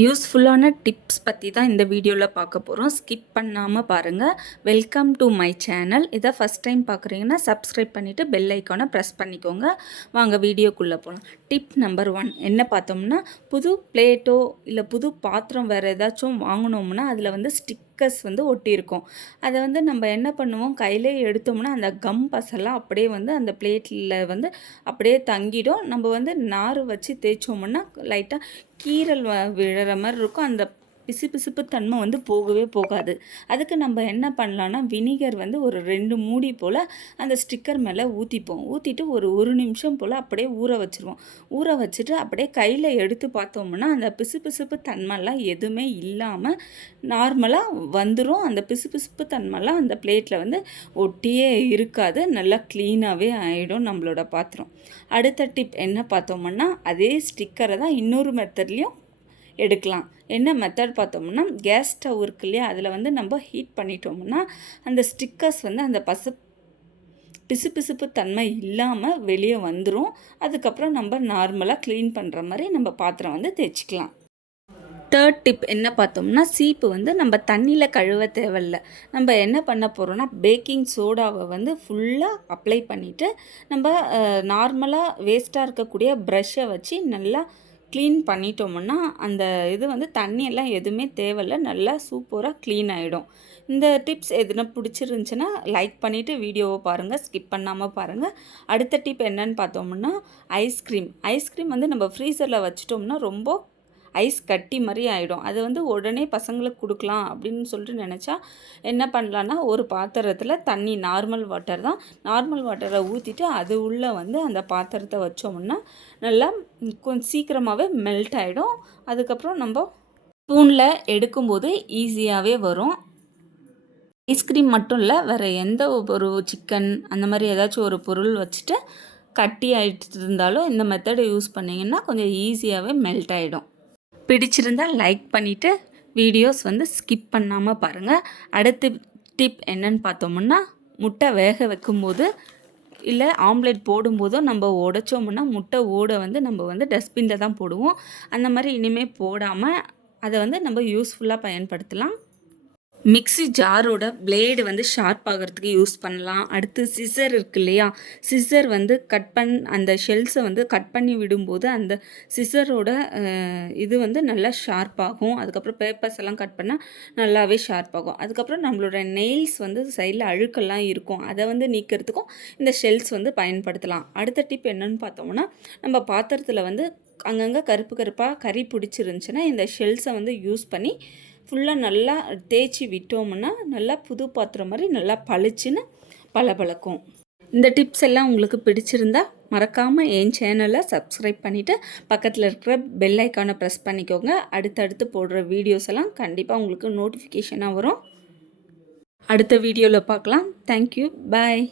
யூஸ்ஃபுல்லான டிப்ஸ் பற்றி தான் இந்த வீடியோவில் பார்க்க போகிறோம். ஸ்கிப் பண்ணாமல் பாருங்கள். Welcome to my channel. இதை ஃபஸ்ட் டைம் பார்க்குறீங்கன்னா சப்ஸ்கிரைப் பண்ணிவிட்டு பெல் ஐக்கானை ப்ரெஸ் பண்ணிக்கோங்க. வாங்க வீடியோக்குள்ளே போகலாம். டிப் நம்பர் 1 என்ன பார்த்தோம்னா, புது பிளேட்டோ இல்லை புது பாத்திரம் வேறு ஏதாச்சும் வாங்கினோம்னா அதில் வந்து ஸ்டிக்கர்ஸ் வந்து ஒட்டியிருக்கும். அதை வந்து நம்ம என்ன பண்ணுவோம், கையிலே எடுத்தோம்னா அந்த கம் பசெல்லாம் அப்படியே வந்து அந்த பிளேட்டில் வந்து அப்படியே தங்கிடும். நம்ம வந்து நார் வச்சு தேய்ச்சோம்னா லைட்டாக கீறல் விழுற மாதிரி இருக்கும். அந்த பிசுபிசுப்பு தன்மை வந்து போகவே போகாது. அதுக்கு நம்ம என்ன பண்ணலான்னா, வினிகர் வந்து ஒரு 2 மூடி போல் அந்த ஸ்டிக்கர் மேலே ஊற்றிப்போம். ஊற்றிட்டு ஒரு நிமிஷம் போல் அப்படியே ஊற வச்சுருவோம். ஊற வச்சுட்டு அப்படியே கையில் எடுத்து பார்த்தோம்னா அந்த பிசுபிசுப்பு தன்மைலாம் எதுவுமே இல்லாமல் நார்மலாக வந்துடும். அந்த பிசுபிசுப்பு தன்மைலாம் அந்த பிளேட்டில் வந்து ஒட்டியே இருக்காது. நல்லா க்ளீனாகவே ஆகிடும் நம்மளோட பாத்திரம். அடுத்த டிப் என்ன பார்த்தோம்னா, அதே ஸ்டிக்கரை தான் இன்னொரு மெத்தட்லேயும் எடுக்கலாம். என்ன மெத்தட் பார்த்தோம்னா, கேஸ் ஸ்டவ் இருக்கு இல்லையா, அதில் வந்து நம்ம ஹீட் பண்ணிட்டோம்னா அந்த ஸ்டிக்கர்ஸ் வந்து அந்த பிசுபிசுப்பு தன்மை இல்லாமல் வெளியே வந்துடும். அதுக்கப்புறம் நம்ம நார்மலாக க்ளீன் பண்ணுற மாதிரி நம்ம பாத்திரம் வந்து தேய்ச்சிக்கலாம். தேர்ட் டிப் என்ன பார்த்தோம்னா, சீப்பு வந்து நம்ம தண்ணியில் கழுவ தேவையில்ல. நம்ம என்ன பண்ண போகிறோம்னா, பேக்கிங் சோடாவை வந்து ஃபுல்லாக அப்ளை பண்ணிவிட்டு நம்ம நார்மலாக வேஸ்ட்டாக இருக்கக்கூடிய ப்ரஷ்ஷை வச்சு நல்லா க்ளீன் பண்ணிட்டோம்னா அந்த இது வந்து தண்ணியெல்லாம் எதுவுமே தேவையில்ல, நல்லா சூப்பராக க்ளீன் ஆகிடும். இந்த டிப்ஸ் எதுனா பிடிச்சிருந்துச்சுன்னா லைக் பண்ணிவிட்டு வீடியோவை பாருங்கள், ஸ்கிப் பண்ணாமல் பாருங்கள். அடுத்த டிப் என்னன்னு பார்த்தோம்னா, ஐஸ்கிரீம் வந்து நம்ம ஃப்ரீசரில் வச்சிட்டோம்னா ரொம்ப ஐஸ் கட்டி மாதிரி ஆகிடும். அது வந்து உடனே பசங்களுக்கு கொடுக்கலாம் அப்படின்னு சொல்லிட்டு நினச்சா என்ன பண்ணலான்னா, ஒரு பாத்திரத்தில் தண்ணி நார்மல் வாட்டரை ஊற்றிட்டு அது உள்ளே வந்து அந்த பாத்திரத்தை வச்சோம்னா நல்லா கொஞ்சம் சீக்கிரமாகவே மெல்ட் ஆகிடும். அதுக்கப்புறம் நம்ம ஸ்பூனில் எடுக்கும்போது ஈஸியாகவே வரும். ஐஸ்கிரீம் மட்டும் இல்லை, வேறு எந்த ஒரு சிக்கன் அந்த மாதிரி ஏதாச்சும் ஒரு பொருள் வச்சுட்டு கட்டி ஆகிட்டு இருந்தாலும் இந்த மெத்தடை யூஸ் பண்ணிங்கன்னா கொஞ்சம் ஈஸியாகவே மெல்ட் ஆகிடும். பிடிச்சிருந்தால் லைக் பண்ணிவிட்டு வீடியோஸ் வந்து ஸ்கிப் பண்ணாமல் பாருங்கள். அடுத்த டிப் என்னன்னு பார்த்தோம்னா, முட்டை வேக வைக்கும்போது இல்லை ஆம்லெட் போடும்போதும் நம்ம உடைச்சோம்னா முட்டை ஓடை வந்து நம்ம வந்து டஸ்ட்பினில் தான் போடுவோம். அந்த மாதிரி இனிமேல் போடாமல் அதை வந்து நம்ம யூஸ்ஃபுல்லாக பயன்படுத்தலாம். மிக்ஸி ஜாரோட பிளேடு வந்து ஷார்ப் ஆகிறதுக்கு யூஸ் பண்ணலாம். அடுத்து சிசர் இருக்கு இல்லையா, சிசர் வந்து அந்த ஷெல்ஸை வந்து கட் பண்ணி விடும்போது அந்த சிசரோட இது வந்து நல்லா ஷார்ப் ஆகும். அதுக்கப்புறம் பேப்பர்ஸ் எல்லாம் கட் பண்ணால் நல்லாவே ஷார்ப் ஆகும். அதுக்கப்புறம் நம்மளோட நெயில்ஸ் வந்து சைடில் அழுக்கெல்லாம் இருக்கும், அதை வந்து நீக்கிறதுக்கும் இந்த ஷெல்ஸ் வந்து பயன்படுத்தலாம். அடுத்த டிப் என்னன்னு பார்த்தோம்னா, நம்ம பாத்திரத்தில் வந்து அங்கங்கே கருப்பாக கறி பிடிச்சிருந்துச்சுன்னா இந்த ஷெல்ஸை வந்து யூஸ் பண்ணி ஃபுல்லாக நல்லா தேய்ச்சி விட்டோம்னா நல்லா புது பாத்திரம் மாதிரி நல்லா பளிச்சுன்னு பளபளக்கும். இந்த டிப்ஸ் எல்லாம் உங்களுக்கு பிடிச்சிருந்தா மறக்காமல் என் சேனலை சப்ஸ்கிரைப் பண்ணிவிட்டு பக்கத்தில் இருக்கிற பெல் ஐக்கானை ப்ரெஸ் பண்ணிக்கோங்க. அடுத்தடுத்து போடுற வீடியோஸ் எல்லாம் கண்டிப்பாக உங்களுக்கு நோட்டிஃபிகேஷனாக வரும். அடுத்த வீடியோவில் பார்க்கலாம். தேங்க்யூ, பாய்.